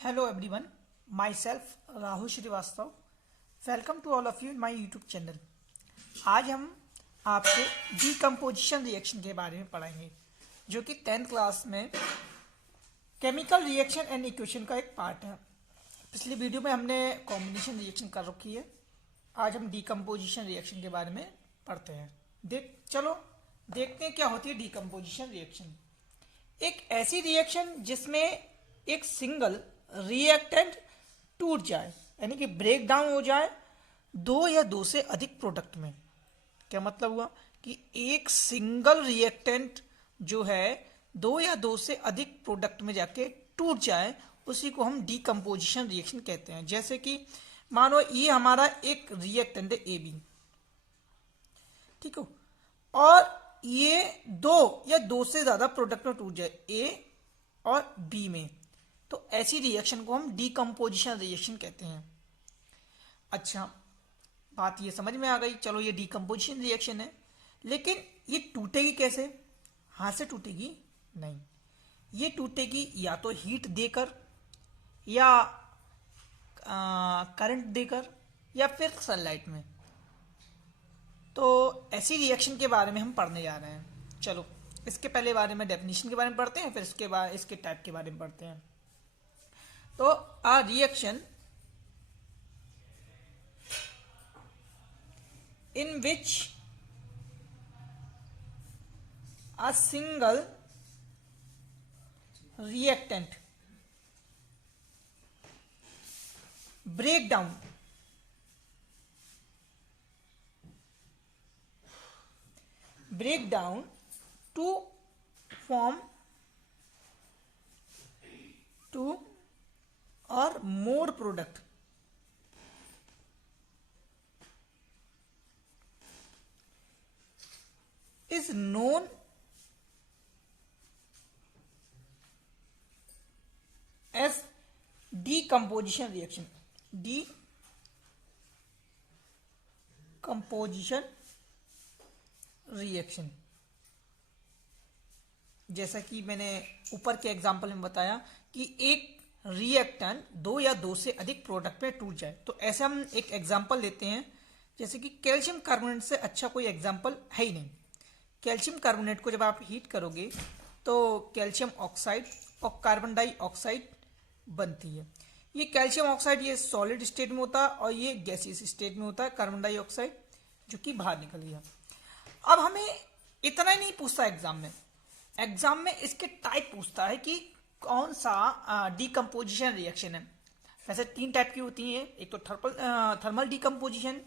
Hello everyone, myself Rahul Shrivastava. Welcome to all of you in my YouTube channel. आज हम आपको decomposition reaction के बारे में पढ़ाएंगे जो कि 10th क्लास में केमिकल रिएक्शन एंड इक्वेशन का एक पार्ट है. पिछली वीडियो में हमने कॉम्बिनेशन रिएक्शन कर रखी है. आज हम डीकम्पोजिशन रिएक्शन के बारे में पढ़ते हैं. चलो देखते हैं क्या होती है डीकम्पोजिशन रिएक्शन. एक ऐसी रिएक्शन जिसमें एक सिंगल रिएक्टेंट टूट जाए, यानी कि ब्रेक डाउन हो जाए दो या दो से अधिक प्रोडक्ट में. क्या मतलब हुआ कि एक सिंगल रिएक्टेंट जो है दो या दो से अधिक प्रोडक्ट में जाके टूट जाए, उसी को हम डीकम्पोजिशन रिएक्शन कहते हैं. जैसे कि मानो ये हमारा एक रिएक्टेंट है ए बी, ठीक हो, और ये दो या दो से ज्यादा प्रोडक्ट में टूट जाए ए और बी में, तो ऐसी रिएक्शन को हम डीकम्पोजिशन रिएक्शन कहते हैं. अच्छा, बात ये समझ में आ गई. चलो, ये डीकम्पोजिशन रिएक्शन है, लेकिन ये टूटेगी कैसे? हाथ से टूटेगी? नहीं, ये टूटेगी या तो हीट देकर, या करंट देकर, या फिर सनलाइट में. तो ऐसी रिएक्शन के बारे में हम पढ़ने जा रहे हैं. चलो, इसके पहले बारे में डेफिनेशन के बारे में पढ़ते हैं, फिर इसके बाद इसके टाइप के बारे में पढ़ते हैं. तो a reaction in which a single reactant break down to form two or more product is known as decomposition reaction. Decomposition reaction, जैसा कि मैंने ऊपर के एग्जांपल में बताया कि एक रिएक्टेंट दो या दो से अधिक प्रोडक्ट में टूट जाए, तो ऐसे हम एक एग्जांपल लेते हैं. जैसे कि कैल्शियम कार्बोनेट से अच्छा कोई एग्जांपल है ही नहीं. कैल्शियम कार्बोनेट को जब आप हीट करोगे तो कैल्शियम ऑक्साइड और कार्बन डाइऑक्साइड बनती है. ये कैल्शियम ऑक्साइड ये सॉलिड स्टेट में होता है और ये गैसियस स्टेट में होता है, कार्बन डाइऑक्साइड, जो कि बाहर निकल गया. अब हमें इतना ही नहीं पूछता एग्जाम में इसके टाइप पूछता है कि कौन सा डीकम्पोजिशन रिएक्शन है. वैसे तीन टाइप की होती है, एक तो थर्मल डीकम्पोजिशन,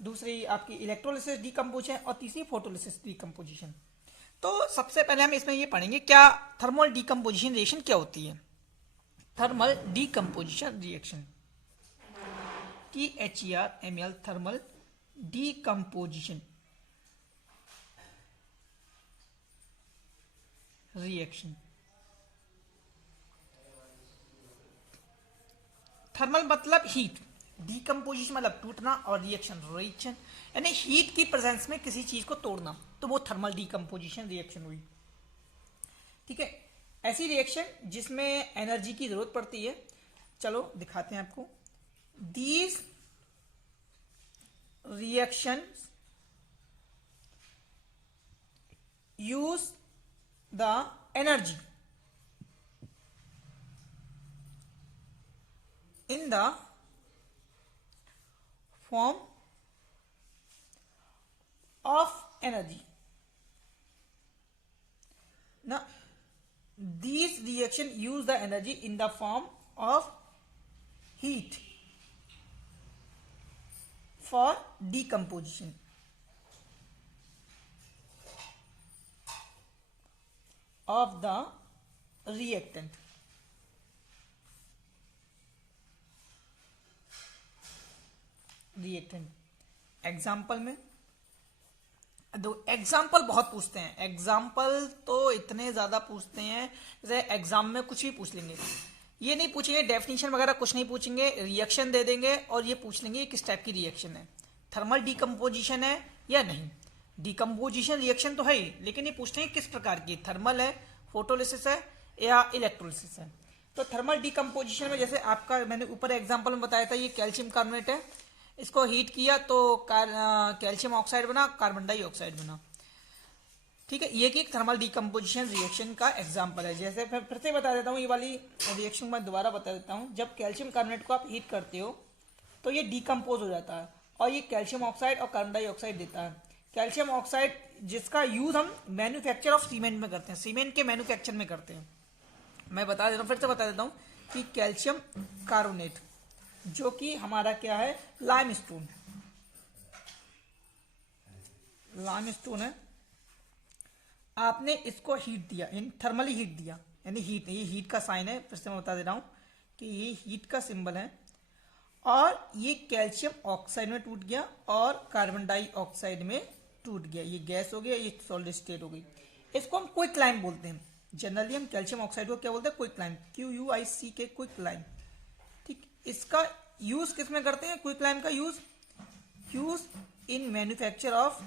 दूसरी आपकी इलेक्ट्रोलिसिस डीकम्पोजिशन, और तीसरी फोटोलिसिस डीकम्पोजिशन. तो सबसे पहले हम इसमें ये पढ़ेंगे क्या थर्मल डीकम्पोजिशन रिएक्शन क्या होती है. Thermal decomposition reaction, THERML, thermal decomposition reaction. Thermal मतलब हीट, डीकम्पोजिशन मतलब टूटना, और रिएक्शन यानी हीट की प्रेजेंस में किसी चीज को तोड़ना, तो वो थर्मल डीकम्पोजिशन रिएक्शन हुई. ठीक है, ऐसी रिएक्शन जिसमें एनर्जी की जरूरत पड़ती है. चलो दिखाते हैं आपको. These reaction use the energy in the form of energy. Now these reaction use the energy in the form of heat for decomposition of the reactant. Example में दो एग्जाम्पल बहुत पूछते हैं. एग्जाम्पल तो इतने ज्यादा पूछते हैं, जैसे एग्जाम में कुछ भी पूछ लेंगे. ये नहीं पूछेंगे डेफिनेशन वगैरह, कुछ नहीं पूछेंगे, रिएक्शन दे देंगे और ये पूछ लेंगे किस टाइप की रिएक्शन है, थर्मल डीकम्पोजिशन है या नहीं. डीकम्पोजिशन रिएक्शन तो है ही, लेकिन ये पूछते हैं किस प्रकार की, थर्मल है, फोटोलिसिस है या इलेक्ट्रोलिसिस है. तो थर्मल डिकम्पोजिशन में जैसे आपका मैंने ऊपर एग्जांपल में बताया था, ये कैल्शियम कार्बोनेट है, इसको हीट किया तो कैल्शियम ऑक्साइड बना, कार्बन डाइऑक्साइड बना। ठीक है, ये कि एक थर्मल डिकम्पोजिशन रिएक्शन का एग्जांपल है। जैसे फिर से बता देता हूँ, ये वाली रिएक्शन मैं दोबारा बता देता हूँ। जब कैल्शियम कार्बोनेट को आप हीट करते हो तो ये डिकम्पोज हो जाता है और ये कैल्शियम ऑक्साइड और कार्बन डाइऑक्साइड देता है। कैल्शियम ऑक्साइड जिसका यूज हम मैन्युफैक्चर ऑफ सीमेंट में करते हैं, सीमेंट के मैन्युफैक्चर में करते हैं। मैं बता देता हूँ, फिर से बता देता हूँ कि कैल्शियम कार्बोनेट जो कि हमारा क्या है, लाइमस्टोन, लाइमस्टोन है। आपने इसको हीट दिया, इन थर्मली हीट दिया, यानी हीट, ये हीट का साइन है, फिर से मैं बता दे रहा हूँ कि ये हीट का सिंबल है। और ये कैल्शियम ऑक्साइड में टूट गया और कार्बन डाइऑक्साइड में टूट गया, ये गैस हो गया, ये सॉलिड स्टेट हो गई। इसको हम क्विकलाइम बोलते हैं। जनरली हम कैल्शियम ऑक्साइड को क्या बोलते हैं, क्विकलाइम, QUICK, क्विकलाइम। ठीक, इसका यूज किस में करते हैं, क्विकलाइम का use in manufacture of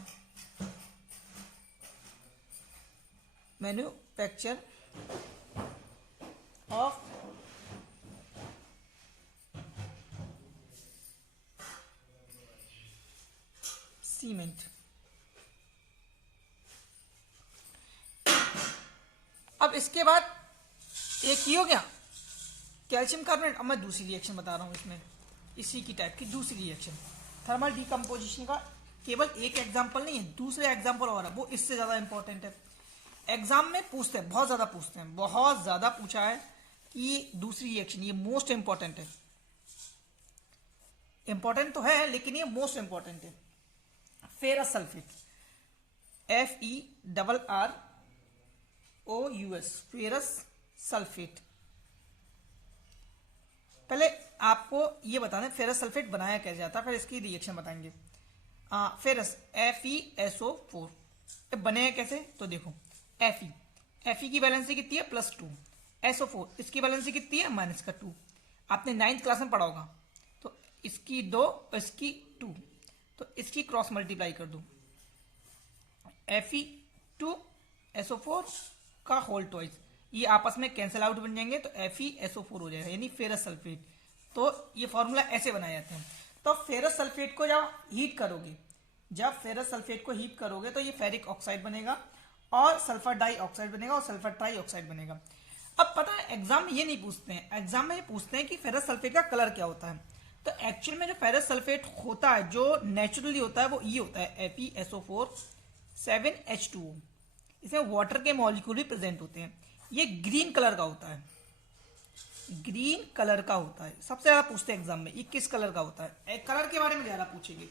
cement. अब इसके बाद एक ही हो गया कैल्शियम कार्बोनेट। अब मैं दूसरी रिएक्शन बता रहा हूं इसमें, इसी की टाइप की दूसरी रिएक्शन थर्मल डिकम्पोजिशन का। केवल एक एग्जांपल नहीं है, दूसरे एग्जांपल और है, वो इससे ज्यादा इंपॉर्टेंट है। एग्जाम में पूछते हैं, बहुत ज्यादा पूछते हैं, बहुत ज्यादा पूछा है कि दूसरी रिएक्शन, ये मोस्ट इंपॉर्टेंट है। इंपॉर्टेंट तो है लेकिन ये मोस्ट इंपॉर्टेंट है। Ferrous sulphate, FERROUS, ferrous sulphate. पहले आपको ये बताना है फेरस सल्फेट बनाया कैसे जाता है, फिर इसकी रिएक्शन बताएंगे। फेरस FeSO4 बने कैसे, तो देखो Fe की वैलेंसी कितनी है, +2, SO4 इसकी वैलेंसी कितनी है, -2। आपने 9th क्लास में पढ़ा होगा। तो इसकी 2 और इसकी 2, तो इसकी क्रॉस मल्टीप्लाई कर दो, Fe2SO4 का होल ट्वाइस, ये आपस में कैंसिल आउट बन जाएंगे तो FeSO4 हो जाएगा, यानी फेरस सल्फेट। तो ये फॉर्मूला ऐसे बनाए जाते हैं। तो फेरस सल्फेट को जब हीट करोगे, तो ये फेरिक ऑक्साइड बनेगा और सल्फर डाइऑक्साइड बनेगा और सल्फर ट्राइऑक्साइड बनेगा। अब पता है एग्जाम में ये नहीं पूछते हैं, एग्जाम में ये पूछते हैं कि फेरस सल्फेट का कलर क्या होता है। तो एक्चुअल में जो फेरस सल्फेट होता है, जो नेचुरली होता है, वो ये होता है FeSO4 7H2O। इसमें वाटर के मॉलिक्यूल भी प्रेजेंट होते हैं। ये ग्रीन कलर का होता है, ग्रीन कलर का होता है। सबसे ज्यादा पूछते हैं एग्जाम में, ये किस कलर का होता है, कलर के बारे में ज्यादा पूछेंगे।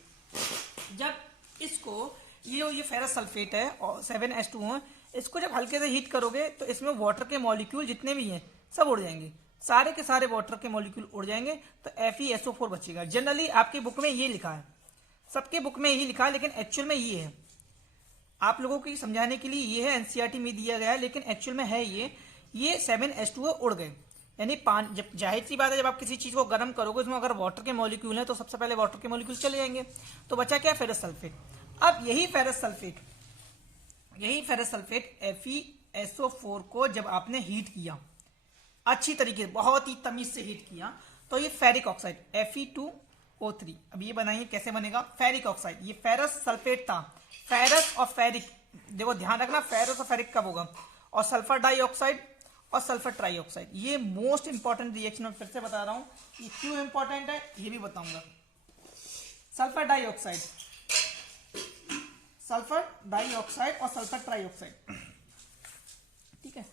जब इसको ये फेरस सल्फेट है और 7H2O, इसको जब हल्के से हीट करोगे तो इसमें वाटर के मॉलिक्यूल जितने भी हैं सब उड़ जाएंगे, सारे के सारे वाटर के मॉलिक्यूल उड़ जाएंगे, तो FeSO4 बचेगा। जनरली आपकी बुक में ये लिखा है, सबके बुक में यही लिखा है, लेकिन एक्चुअल में ये है। आप लोगों को समझाने के लिए ये है, NCERT में दिया गया है, लेकिन एक्चुअल में है ये 7H2O उड़ गए। यानी जब जाहिर सी बात है, जब आप किसी चीज को गर्म करोगे उसमें अगर वाटर के मॉलिक्यूल है तो सबसे पहले वाटर के मॉलिक्यूल चले जाएंगे, तो बचा क्या, फेरस सल्फेट। अब यही फेरस सल्फेट FeSO4 को जब आपने हीट किया अच्छी तरीके से, बहुत ही तमीज से हीट किया, तो ये फेरिक ऑक्साइड Fe2O3। अब ये बनाइए कैसे बनेगा, फेरिक ऑक्साइड, ये फेरस सल्फेट था, फेरस और फेरिक, देखो ध्यान रखना फेरस और फेरिक कब होगा, और सल्फर डाइऑक्साइड और सल्फर ट्राइऑक्साइड। ये मोस्ट इंपॉर्टेंट रिएक्शन, फिर से बता रहा हूं ये क्यों इंपॉर्टेंट है, ये भी बताऊंगा। सल्फर डाइऑक्साइड और सल्फर ट्राइऑक्साइड, ठीक है।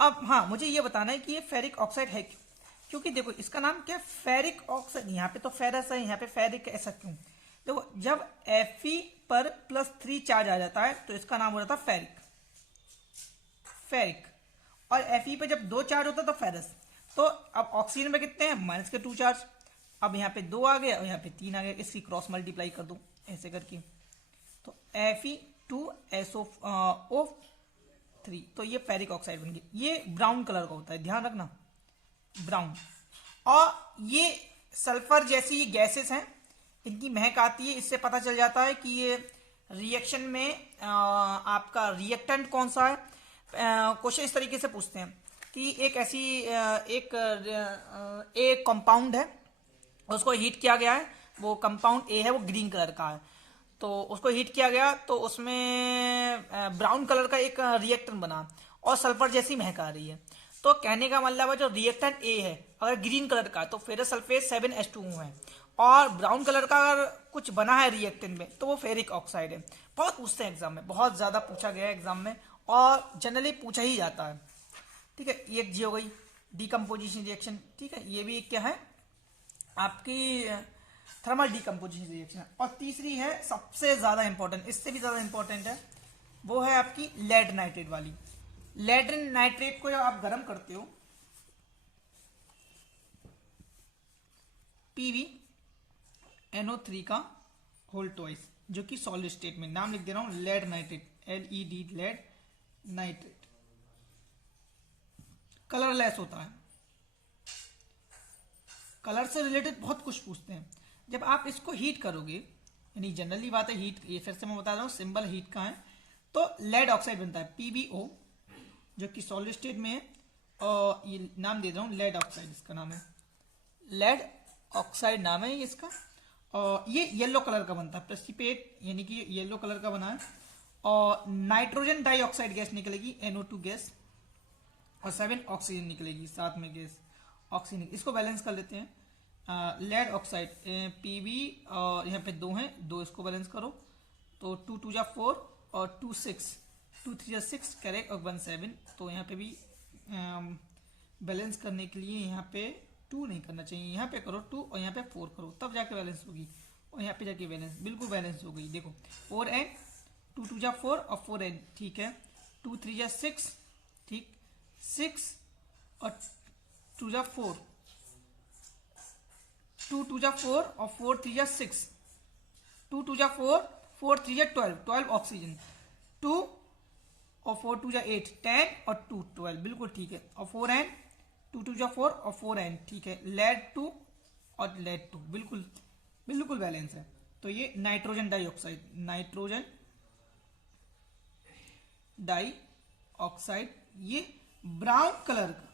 अब हाँ, मुझे ये बताना है कि ये फेरिक ऑक्साइड है क्यों, क्योंकि देखो इसका नाम क्या है, फेरिक ऑक्साइड। यहाँ पे तो फेरस है, यहाँ पे फेरिक, ऐसा क्यों, देखो जब Fe पर +3 चार्ज आ जाता है तो इसका नाम हो जाता है फेरिक, और Fe पे जब 2 चार्ज होता है तो फेरस। तो अब ऑक्सीजन में कितने हैं, -2 चार्ज, अब यहाँ पे 2 आ गए और यहाँ पे 3 आ गए, इसकी क्रॉस मल्टीप्लाई कर दो ऐसे करके, तो Fe2SO3, तो ये फेरिक ऑक्साइड बन गई। ये ब्राउन कलर का होता है, ध्यान रखना, ब्राउन। और ये सल्फर जैसी ये गैसेस हैं, इनकी महक आती है, इससे पता चल जाता है कि ये रिएक्शन में आपका रिएक्टेंट कौन सा है। क्वेश्चन इस तरीके से पूछते हैं कि एक ऐसी एक कंपाउंड है, उसको हीट किया गया है, वो कंपाउंड ए है, वो ग्रीन कलर का है, तो उसको हीट किया गया तो उसमें ब्राउन कलर का एक रिएक्टेंट बना और सल्फर जैसी महक आ रही है। तो कहने का मतलब है जो रिएक्टेंट ए है अगर ग्रीन कलर का है तो फेरस सल्फेट 7H2O है, और ब्राउन कलर का अगर कुछ बना है रिएक्टेंट में तो वो फेरिक ऑक्साइड है। बहुत पूछते हैं एग्जाम में, बहुत ज़्यादा पूछा गया है एग्जाम में और जनरली पूछा ही जाता है। ठीक है, ये एक जी हो गई डीकम्पोजिशन रिएक्शन। ठीक है, ये भी क्या है आपकी थर्मल डीकम्पोजिशन रिएक्शन। और तीसरी है सबसे ज्यादा इंपॉर्टेंट, इससे भी ज्यादा इंपॉर्टेंट है, वो है आपकी लेड नाइट्रेट वाली। लेड नाइट्रेट को जब आप गर्म करते हो, PbNO3 का होल ट्वाइस, जो कि सॉलिड स्टेट में, नाम लिख दे रहा हूं lead nitrate, LED lead nitrate, colourless होता है। कलर से रिलेटेड बहुत कुछ पूछते हैं। जब आप इसको हीट करोगे, यानी जनरली बात है हीट, ये फिर से मैं बता रहा हूँ सिंबल हीट का है, तो लेड ऑक्साइड बनता है PbO, जो कि सॉलिड स्टेट में है, और ये नाम दे रहा हूँ लेड ऑक्साइड, इसका नाम है लेड ऑक्साइड, नाम है इसका। और ये येलो कलर का बनता है, प्रेसिपिटेट, यानी कि येलो कलर का बना है, और नाइट्रोजन डाइऑक्साइड गैस निकलेगी NO2 गैस, और 7 ऑक्सीजन निकलेगी साथ में गैस ऑक्सीजन। इसको बैलेंस कर लेते हैं। लेड ऑक्साइड Pb, और यहाँ पे 2 हैं, 2 इसको बैलेंस करो तो 2 2 जा 4 और 2 6, 2 3 जा 6 करेक्ट, और 1 7। तो यहाँ पे भी बैलेंस करने के लिए यहाँ पे 2 नहीं करना चाहिए, यहाँ पे करो 2 और यहाँ पे 4 करो, तब जाके बैलेंस होगी, और यहाँ पे जाके बैलेंस, बिल्कुल बैलेंस हो गई। देखो 4n, 2 2 जा 4 और 4n, ठीक है, 2 3 जा 6, ठीक, 6 और 2 जा 4, 2 2 जा 4 और 4 3 जा 6, 2 2 जा 4, 4 3 जा 12, 12 ऑक्सीजन, 2 और 4 2 जा 8, 10 और 2 12, बिल्कुल ठीक है, और 4n, 2 2 जा 4 और 4n, ठीक है, लेड 2 और लेड 2, बिल्कुल बिल्कुल बैलेंस है। तो ये नाइट्रोजन डाइऑक्साइड, नाइट्रोजन डाइऑक्साइड, ये ब्राउन कलर का,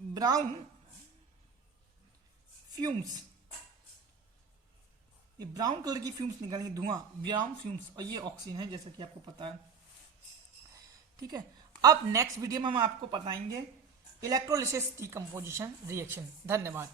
ब्राउन फ्यूम्स, ये ब्राउन कलर की फ्यूम्स निकलेंगे, धुआं, ब्राउन फ्यूम्स, और ये ऑक्सीजन है जैसा कि आपको पता है। ठीक है, अब नेक्स्ट वीडियो में हम आपको बताएंगे इलेक्ट्रोलिसिस डीकम्पोजिशन रिएक्शन। धन्यवाद।